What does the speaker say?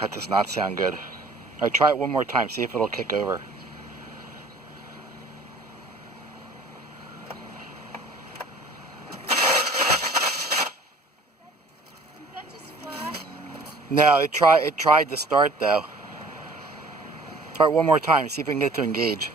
That does not sound good. Alright, try it one more time, see if it'll kick over. No, it tried to start though. Try it one more time, see if we can get it to engage.